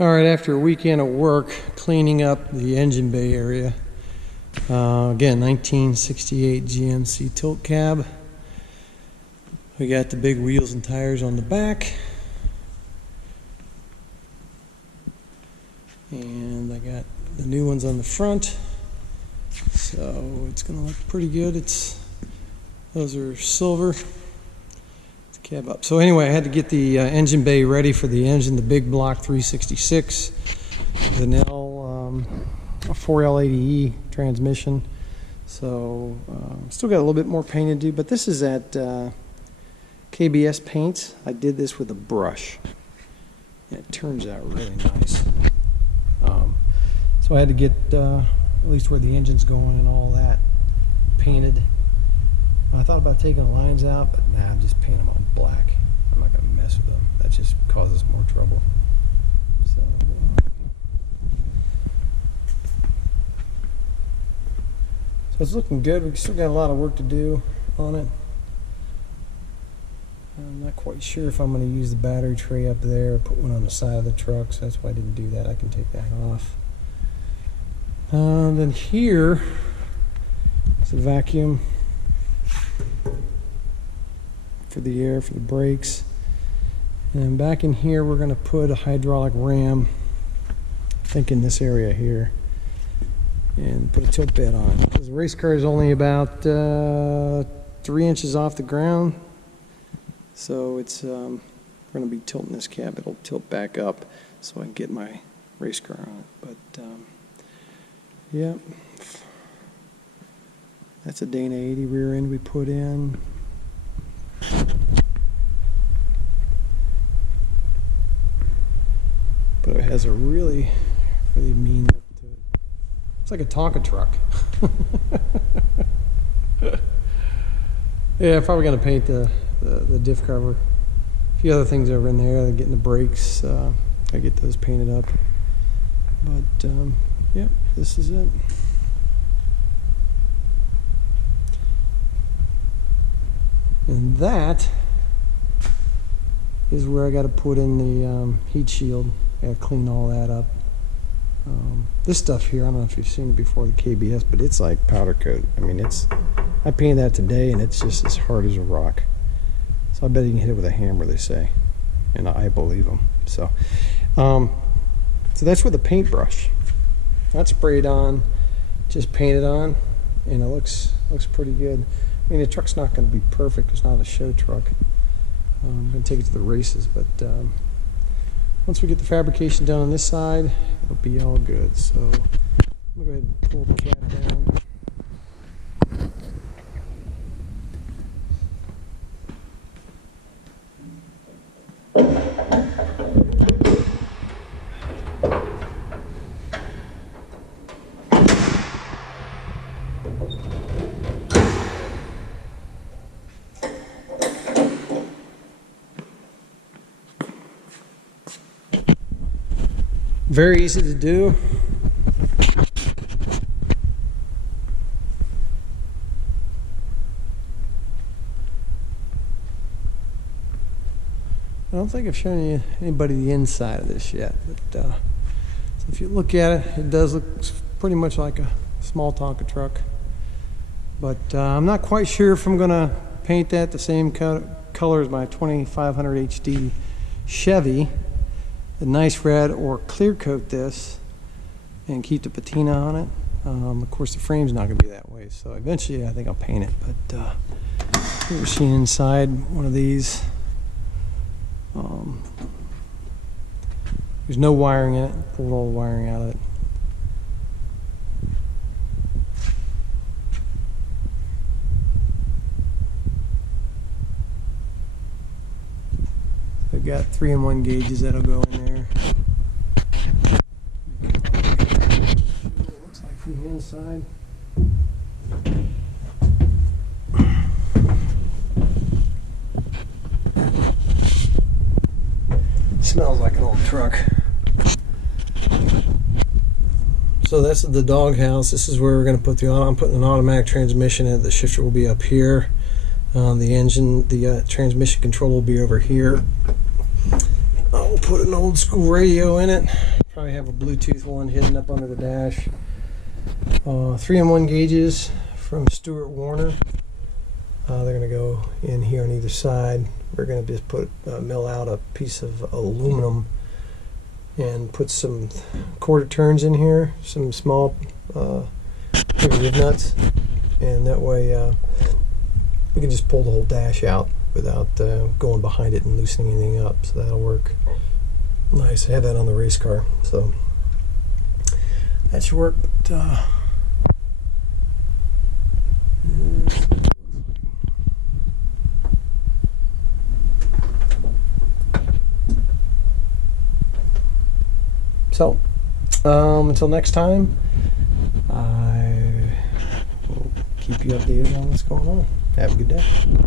Alright, after a weekend of work cleaning up the engine bay area, again 1968 GMC tilt cab. We got the big wheels and tires on the back, and I got the new ones on the front, so it's gonna look pretty good. Those are silver. Cab up. So anyway, I had to get the engine bay ready for the engine, the big block 366, the Nell 4L80E transmission. So still got a little bit more painting to do, but this is at KBS Paints. I did this with a brush, and it turns out really nice. So I had to get at least where the engine's going and all that painted. I thought about taking the lines out, but nah, I'm just painting them all black. I'm not going to mess with them. That just causes more trouble. So it's looking good. We still got a lot of work to do on it. I'm not quite sure if I'm going to use the battery tray up there or put one on the side of the truck, so that's why I didn't do that. I can take that off. Then here is a vacuum for the air, for the brakes. And back in here we're going to put a hydraulic ram, I think in this area here, and put a tilt bed on, because the race car is only about 3 inches off the ground, so it's we're going to be tilting this cab. It'll tilt back up so I can get my race car on it. But yeah, that's a Dana 80 rear end we put in. But it has a really mean look to it. It's like a Tonka truck. Yeah, probably going to paint the diff cover. A few other things over in there. Getting the brakes. I get those painted up. But yeah, this is it. And that is where I got to put in the heat shield. I got to clean all that up. This stuff here, I don't know if you've seen it before, the KBS, but it's like powder coat. I mean, I painted that today, and it's just as hard as a rock. So I bet you can hit it with a hammer, they say, and I believe them. So that's with a paintbrush. Not sprayed on, just painted on, and it looks pretty good. I mean, the truck's not going to be perfect. It's not a show truck. I'm going to take it to the races, but once we get the fabrication done on this side, it'll be all good. So I'm going to go ahead and pull the cab down. Very easy to do. I don't think I've shown anybody the inside of this yet, but so if you look at it, it does look pretty much like a small Tonka truck. But I'm not quite sure if I'm going to paint that the same color as my 2500 HD Chevy, a nice red, or clear coat this and keep the patina on it. Of course, the frame's not going to be that way, so eventually I think I'll paint it. But you've ever seen inside one of these? There's no wiring in it. Pulled all the wiring out of it. I've got 3-in-1 gauges that'll go in there. Looks like from the inside. Smells like an old truck. So this is the doghouse. This is where we're going to put the auto. I'm putting an automatic transmission in. The shifter will be up here. The engine, the transmission control will be over here. Oh, put an old school radio in it. Probably have a Bluetooth one hidden up under the dash. 3-in-1 gauges from Stuart Warner. They're going to go in here on either side. We're going to just mill out a piece of aluminum and put some quarter turns in here, some small rib nuts, and that way we can just pull the whole dash out without going behind it and loosening anything up. So that'll work nice. I have that on the race car, so that should work. But so until next time, I will keep you updated on what's going on. Have a good day.